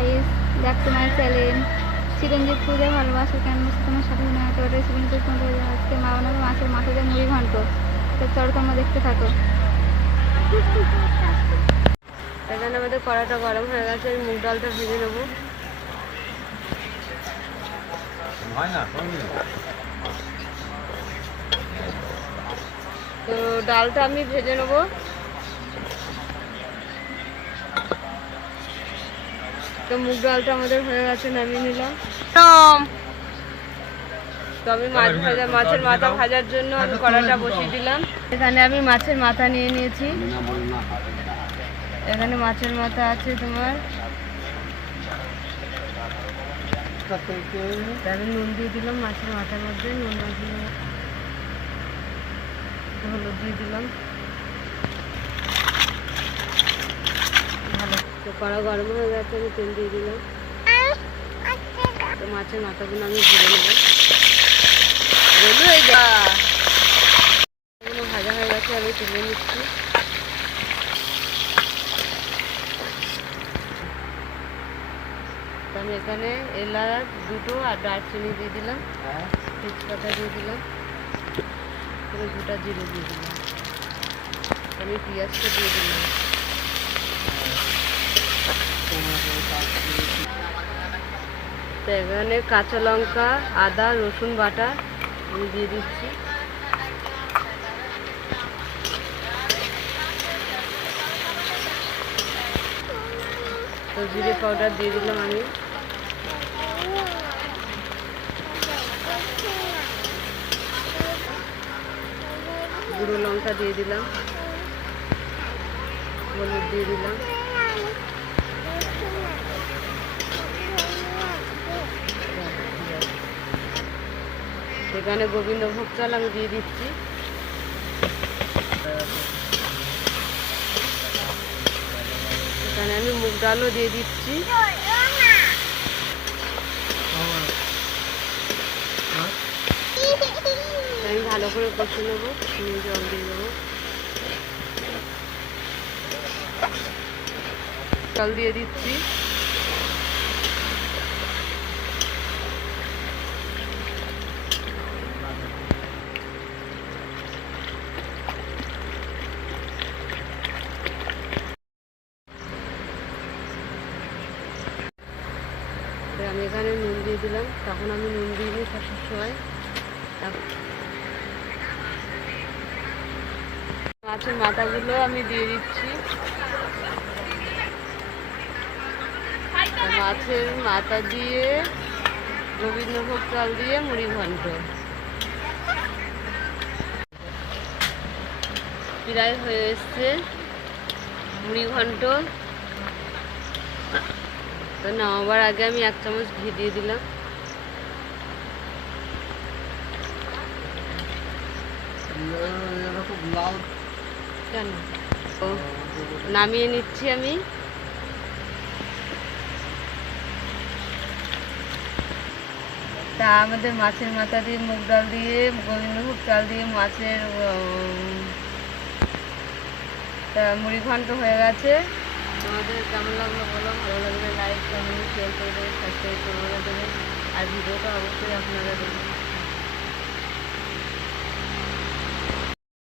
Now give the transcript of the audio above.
Guys, back to my channel Chiranjit পূজা ভালোবাসা কেন তোমার সাথে চিরঞ্জিত আজকে মা বানাবে মাছের মাথা দিয়ে মুড়ি ঘন্ট। তো চলো তোমরা দেখতে থাকো। এখানে আমাদের কড়াটা গরম হয়ে গেছে, আমি মুগ ডালটা ভেজে নেবো। তো ডালটা আমি ভেজে নেবো। তো মুগ ডালটা আমাদের হয়ে গেছে, নামিয়ে নিলাম। তো আমি মাছের মাথা ভাজার জন্য আমি কড়াটা বসিয়ে দিলাম। এখানে আমি মাছের মাথা নিয়ে নিয়েছি। এখানে মাছের মাথা আছে তোমার। আমি নুন দিয়ে দিলাম মাছের মাথার মধ্যে, নুন দিয়ে হলুদ দিয়ে দিলাম। ভালো তো কড়া গরম হয়ে গেছে, আমি তেল দিয়ে দিলাম। তো মাছের মাথাগুলো আমি ভেজে নেব। এগুলো ভাজা হয়ে গেছে, আমি তুলে নিচ্ছি। আমি এখানে এলাচ দুটো আর দারচিনি দিয়ে দিলাম, তেজপাতা দিয়ে দিলাম, দুটা জিরে দিয়ে দিলাম। আমি পেঁয়াজটা দিয়ে দিলাম। তো এখানে কাঁচা লঙ্কা, আদা, রসুন বাটা আমি দিয়ে দিচ্ছি। তো জিরে পাউডার দিয়ে দিলাম আমি। গুঁড়ো লঙ্কা দিয়ে দিলাম, হলুদ দিয়ে দিলাম। এখানে গোবিন্দভোগ চাল আমি দিয়ে দিচ্ছি। এখানে আমি মুগ ডালও দিয়ে দিচ্ছি। আমি ভালো করে কষে নেবো, জল দিয়ে দেবো। জল দিয়ে দিচ্ছি। আমি এখানে নুন দিয়ে দিলাম, তখন আমি নুন দিইনি কষার সময়। মাছের মাথাগুলো আমি দিয়ে দিচ্ছি। মাছের মাথা দিয়ে গোবিন্দভোগ চাল দিয়ে মুড়ি ঘন্ট প্রায় হয়ে এসছে মুড়ি ঘন্ট। তো নামাবার আগে আমি 1 চামচ ঘি দিয়ে দিলাম। কেন নামিয়ে নিচ্ছি আমি। তা আমাদের মাছের মাথা দিয়ে মুগ ডাল দিয়ে গোবিন্দভোগ চাল দিয়ে মাছের মুড়ি ঘন্ট হয়ে গেছে। তোমাদের কেমন লাগলো বলো, ভালো লাগলে লাইক, কমেন্ট, শেয়ার করে দেবে, সাবস্ক্রাইব করে দেবে। আর ভিডিওটা অবশ্যই আপনারা দেখবেন।